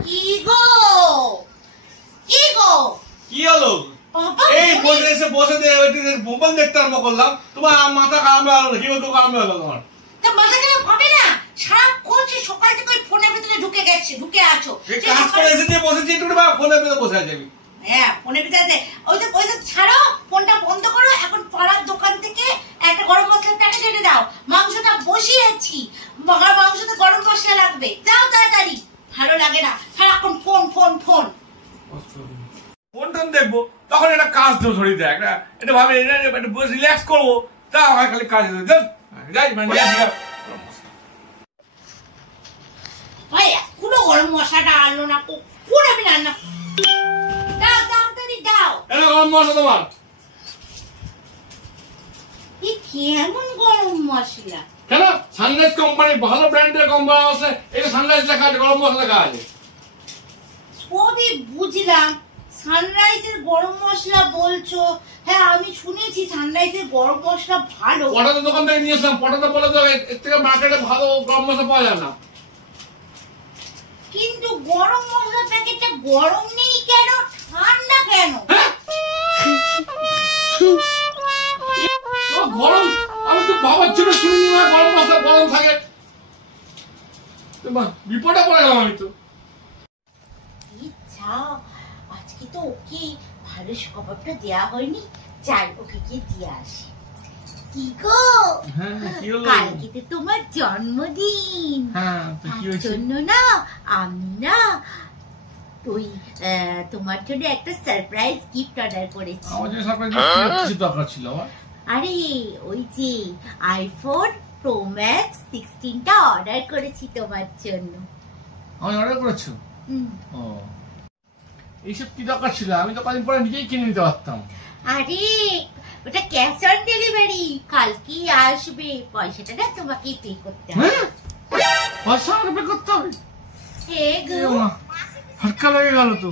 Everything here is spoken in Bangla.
কি গো কি গো কি হলো? এই বসে এসে বসে মোবাইল দেখতে আরম্ভ করলাম, তোমার মাথা কামড়ে হলো, কি হতো কামড়ে হলো তোমার? তা মাথা কেন হবে না? সারাক্ষণ সে সকাল থেকে ফোনের ভিতরে ঢুকে আছো। কাজ করে এসে বসেছি একটু ফোনের ভিতরে বসে আছে। হ্যাঁ ফোনের ভিতরে ওই যে ছাড়ো, ফোনটা বন্ধ করো। এখন পাড়ার দোকান থেকে একটা গরম মশলার প্যাকেট এনে দাও। মাংসটা বসিয়েছি, মাংসতে গরম মশলা লাগবে, যাও তাড়াতাড়ি। ভালো লাগে না সারাক্ষণ phone phone phone. Phone tone দেখবো তখন একটা কাজ তো ধরে দেয়, এটা ভাবে রিল্যাক্স করবো, তা হয় খালি কাজ যাই মানে ভাই এখনো গরম মশলাটা আনলো না, কখন আমি রান্না দাও তাড়াতাড়ি দাও। গরম মশলা তোমার কেমন গরম মশলা? কেন সানরাইজ কোম্পানি ভালো ব্র্যান্ডের কোম্পানি আছে, এটা সানরাইজ লেখা আছে, গরম মশলা লেখা আছে। সবই বুঝলাম, সানরাইজের গরম মশলা বলছো। হ্যাঁ আমি শুনেছি সানরাইজের গরম মশলা ভালো। পটাতো দোকান থেকে নিয়ে আসলাম, পটাতো বলে তো এর থেকে মার্কেটে ভালো গরম মশলা পাওয়া যায় না। কিন্তু গরম মশলার প্যাকেটটা গরম নেই কেন, ঠান্ডা কেন? গরম আমি তো বাবার ছিল শুনিনি না গরম মশলা গরম থাকে, বিপদে পড়ে গেলাম আমি তো। ইচ্ছা আজকে তো ওকে ভালো খবরটা দেওয়া হয়নি, যাই ওকে গিয়ে দিয়ে আসি। কি গো কালকে তো তোমার জন্মদিন, তার জন্য না আমি না ওই তোমার জন্য একটা সারপ্রাইজ গিফট অর্ডার করেছি। কিছু দরকার ছিল আমার? আরে ওই যে আইফোন প্রো ম্যাক্স 16টা অর্ডার করেছি তোমার জন্য। আমি অর্ডার করেছো? ও এইসব কি দরকার ছিল? আমি তো কদিন পরে নিজেই কিনে নিতে পারতাম। আরে ওটা ক্যাশ অন ডেলিভারি, কালকে আসবে, পয়সাটা না তোমাকে পে করতে হবে। পয়সা পে করতে হবে? হ্যাঁ গো, হালকা লেগে গেল তো।